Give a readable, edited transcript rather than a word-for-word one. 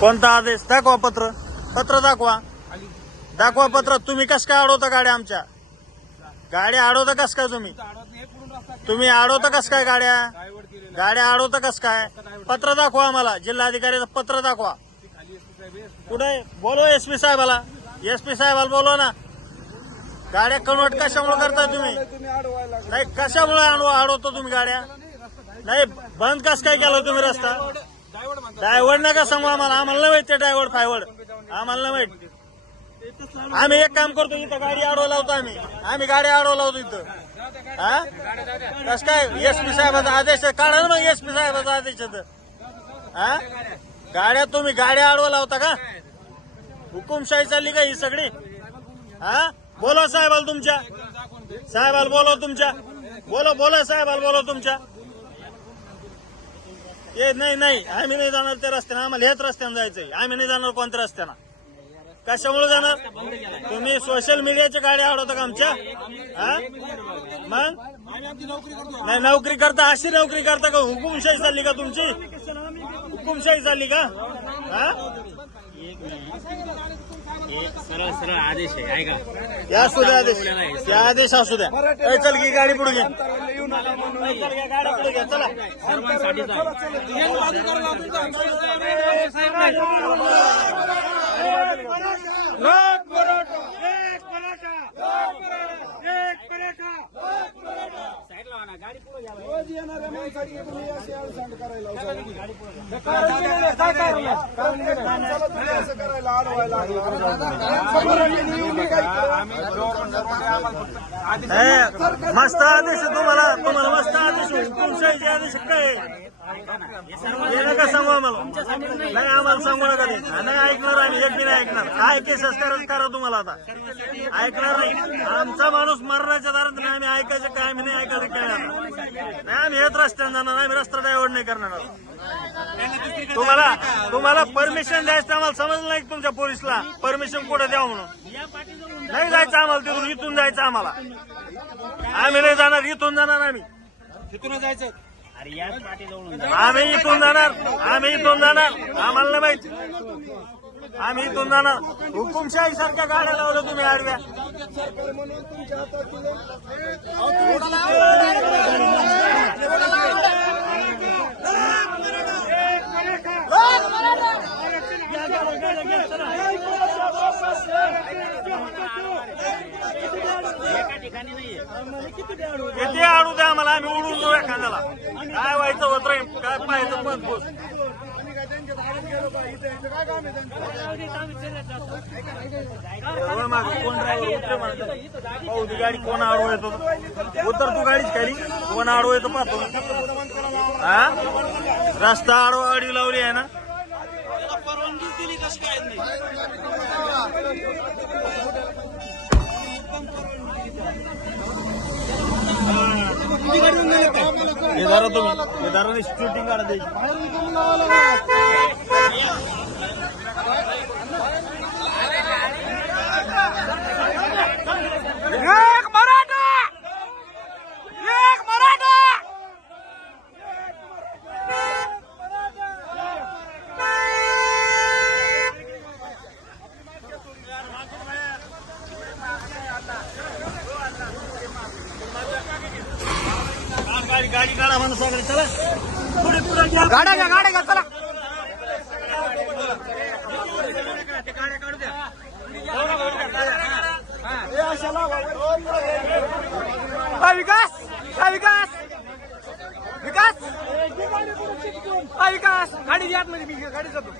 कोणता आदेश दाखवा? पत्र दाखवा. दाखवा पत्र. तुम्ही कस काय अडवता गाड्या आमच्या? गाड्या अडवता कस काय तुम्ही अडवता कस काय गाड्या अडवता कस काय? पत्र दाखवा आम्हाला. जिल्हाधिकारीचं पत्र दाखवा. कुठे? बोलवा एसपी साहेबाला. एसपी साहेबाला बोलवा ना. गाड्या कन्वर्ट कशामुळे करताय तुम्ही? नाही कशामुळे अडवतो तुम्ही गाड्या? नाही बंद कस काय केलं तुम्ही रस्ता? डायव्हर्ड नका सांगू आम्हाला. आम्हाला नाही माहिती डायव्हर्ड फायवर्ड. आम्हाला नाही माहिती. आम्ही एक काम करतो. इथं गाडी अडवा लावतो. आम्ही गाडी अडवा लावतो इथं. हा कस काय? एसपी साहेबाचा आदेश काढा ना मग. एसपी साहेबाचा आदेश हा गाड्या तुम्ही गाड्या अडवा लावता का? हुकुमशाही चालली का ही सगळी? हा बोला साहेबाला तुमच्या. साहेबाला बोला तुमच्या. बोला साहेबाला बोला तुमच्या. नाही आम्ही नाही जाणार त्या रस्त्यानं. आम्हाला हेच रस्त्यानं जायचंय. आम्ही नाही जाणार कोणत्या रस्त्यानं. कशामुळे जाणार? तुम्ही सोशल मीडियाच्या गाड्या अडवता का आमच्या? हा मग नाही नोकरी करता. अशी नोकरी करता का? हुकुमशाही चालली का तुमची? हुकुमशाही चालली का? हा सरळ आदेश आहे. ऐका या असू द्या आदेश. या आदेश असू द्या. चल की गाडी पुढे घे. गाडी पुढे घ्या. चला सर्वांसाठी रोज येणाऱ्या माणसाची तुम्ही अशी अडचण करायला करायला मस्त आदेश तुम्हाला. मस्त आदेश. हुकुमशाहीचे आदेश काय? हे नका सांगू आम्हाला. नाही आम्हाला सांगू नका. नाही ऐकणार आम्ही. एक नाही ऐकणार. काय केसेस करा तुम्हाला आता. ऐकणार नाही. आमचा माणूस मरणाच्या दारात नाही. आम्ही ऐकायचं काय? आम्ही नाही ऐकायचं काय? नाही आम्ही हेच रस्त्याने जाणार. आम्ही रस्ता डायव्हर्ट नाही करणार. तुम्हाला परमिशन द्यायचं आम्हाला समजलं नाही. तुमच्या पोलिसला परमिशन कुठे द्यावं म्हणून. नाही जायचं आम्हाला तिथून. इथून जायचं आम्हाला. आम्ही नाही जाणार. इथून जाणार आम्ही. तिथून जायचं. आम्ही इथून जाणार. आम्हाला नाही माहिती. आम्ही इथून जाणार. हुकुमशाही सारख्या गाड्या लावल्या तुम्ही आडव्या. म्हणून तुमच्या हातात किती अडू द्या आम्हाला. आम्ही उडून जाऊ एखाद्याला. काय व्हायचं होत राहील. काय पाहायचं पण पोच. कोण ड्रायव्हर गाडी कोण आडवं येतो? उतर तू गाडीच खाली. कोण आडवं येतो पाहतो. हा रस्ता आडवी लावली आहे ना. परवानगी दिली कसं काय नाही? तुम्ही शूटिंग काढा द्यायची. गाडी काढा म्हणून सगळे. चला पुढे गाड्या घ्या. चला गाड्या काढू द्या. विकास गाडी द्या मध्ये. मी गाडी जातो.